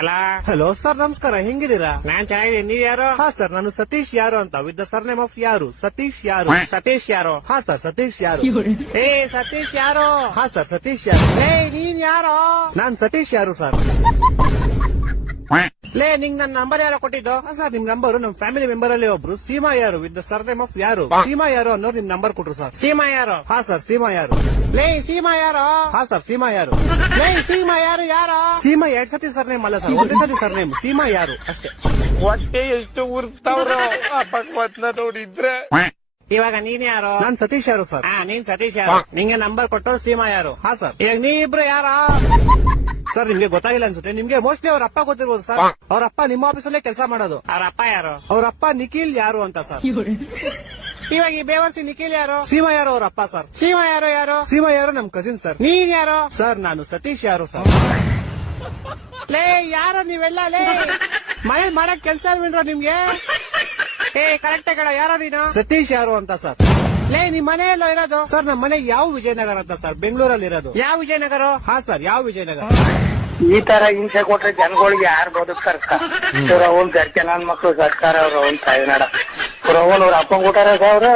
ಅಲ್ಲ hello sir, ನಮಸ್ಕಾರ. ಹೆಂಗಿದ್ದೀರಾ? ನಾನ್ ಚೆನ್ನಾಗಿದ್ದೀನಿ. ನೀವ್ ಯಾರು? ಹಾ ಸರ್, ನಾನು ಸತೀಶ್ ಯಾರು ಅಂತ, ವಿತ್ ದ ಸರ್ನೇಮ್ ಆಫ್ ಯಾರು. ಸತೀಶ್ ಯಾರು. ಸತೀಶ್ ಯಾರು? ಹಾ ಸರ್, ಸತೀಶ್ ಯಾರು. ಏ ಸತೀಶ್ ಯಾರು? ಹಾ ಸರ್, ಸತೀಶ್ ಯಾರು. ಏ ನೀನ್ ಯಾರು? ನಾನ್ ಸತೀಶ್ ಯಾರು ಸರ್. ಲೇ ನಿಂಗ್ ನನ್ ನಂಬರ್ ಯಾರೋ ಕೊಟ್ಟಿದ್ದು? ಹಾ ಸರ್, ನಿಮ್ ನಂಬರ್ ನಮ್ ಫ್ಯಾಮಿಲಿ ಮೆಂಬರ್ ಅಲ್ಲಿ ಒಬ್ರು ಸೀಮಾ ಯಾರು ವಿತ್ ದ ಸರ್ನೇಮ್ ಆಫ್ ಯಾರು. ಸೀಮಾ ಯಾರು ಅನ್ನೋರು ನಿಮ್ ನಂಬರ್ ಕೊಟ್ರು ಸರ್. ಸೀಮಾ ಯಾರು? ಹಾ ಸರ್, ಸೀಮಾ ಯಾರು. ಲೇ ಸೀಮಾ ಯಾರು? ಹಾ ಸರ್, ಸೀಮಾ ಯಾರು. ಲೇ ಸೀಮಾ ಯಾರು? ಯಾರು? ಸೀಮಾ 2 ಸತಿ ಸರ್ನೇಮ್ ಅಲ್ಲ ಸರ್, ಒಂದೇ ಸತಿ ಸರ್ನೇಮ್. ಸೀಮಾ ಯಾರು ಅಷ್ಟೇ. ಹೊಟ್ಟೆ ಎಷ್ಟು ಉರ್ಸ್ತಾವ್ರ ಆ ಭಗವತ್ನ ನೋಡಿದ್ರೆ. ಇವಾಗ ನೀನ್ ಯಾರು? ನಾನ್ ಸತೀಶ್ ಯಾರು ಸರ್. ಹಾ ನೀನ್ ಸತೀಶ್ ಯಾರು? ನಿಂಗೆ ನಂಬರ್ ಕೊಟ್ಟು ಸೀಮಾ ಯಾರು? ಹಾ ಸರ್. ಇವಾಗ ನೀ ಇಬ್ರು ಯಾರ? ಸರ್, ನಿಮ್ಗೆ ಗೊತ್ತಾಗಿಲ್ಲ ಅನ್ಸುತ್ತೆ. ನಿಮ್ಗೆ ಮೋಸ್ಟ್ಲಿ ಅವ್ರ ಅಪ್ಪ ಗೊತ್ತಿರ್ಬೋದು ಸರ್. ಅವ್ರ ಅಪ್ಪ ನಿಮ್ಮ ಆಫೀಸಲ್ಲೇ ಕೆಲಸ ಮಾಡೋದು. ಅವ್ರ ಅಪ್ಪ ಯಾರು? ಅವ್ರ ಅಪ್ಪ ನಿಖಿಲ್ ಯಾರು ಅಂತ ಸರ್. ಇವಾಗ ಈ ಬೇವರ್ಸಿ ನಿಖಿಲ್ ಯಾರು? ಸೀಮಾ ಯಾರು ಅವ್ರ ಅಪ್ಪ ಸರ್. ಸೀಮಾ ಯಾರು? ಯಾರು? ಸೀಮಾ ಯಾರು ನಮ್ ಕಸಿನ್ ಸರ್. ನೀನ್ ಯಾರು? ಸರ್, ನಾನು ಸತೀಶ್ ಯಾರು ಸರ್. ಲೇ ಯಾರು ನೀವೆಲ್ಲ? ಲೇ ಮನೇಲಿ ಮಾಡಕ್ ಕೆಲ್ಸ ಬಿಡ್ರೋ ನಿಮ್ಗೆ? ಏ ಕರೆಕ್ಟ್ ಕಡ ಯಾರೋ ನೀನು? ಸತೀಶ್ ಯಾರು ಅಂತ ಸರ್. ಲೇ ನಿಮ್ ಮನೆ ಎಲ್ಲ ಇರೋದು? ಸರ್, ನಮ್ಮ ಮನೆ ಯಾವ ವಿಜಯನಗರ ಅಂತ ಸರ್, ಬೆಂಗಳೂರಲ್ಲಿ ಇರೋದು. ಯಾವ ವಿಜಯನಗರ? ಹಾ ಸರ್, ಯಾವ ವಿಜಯನಗರ. ಈ ತರ ಹಿಂಸೆ ಕೊಟ್ರೆ ಜನಗಳಿಗೆ ಯಾರು ಬದುಕ್ತಾರ? ಇವ್ರ ಅವನ್ ಗರ್ಕೆ ನನ್ ಮಕ್ಳು ಸರ್ಕಾರ ಅವ್ರ ಅವನ್ ತಾಯಿನಾಡ ಅವ್ರ ಅವನ್ ಅವ್ರ ಅಪ್ಪನ್ ಕೊಟ್ಟಾರ ಅವ್ರ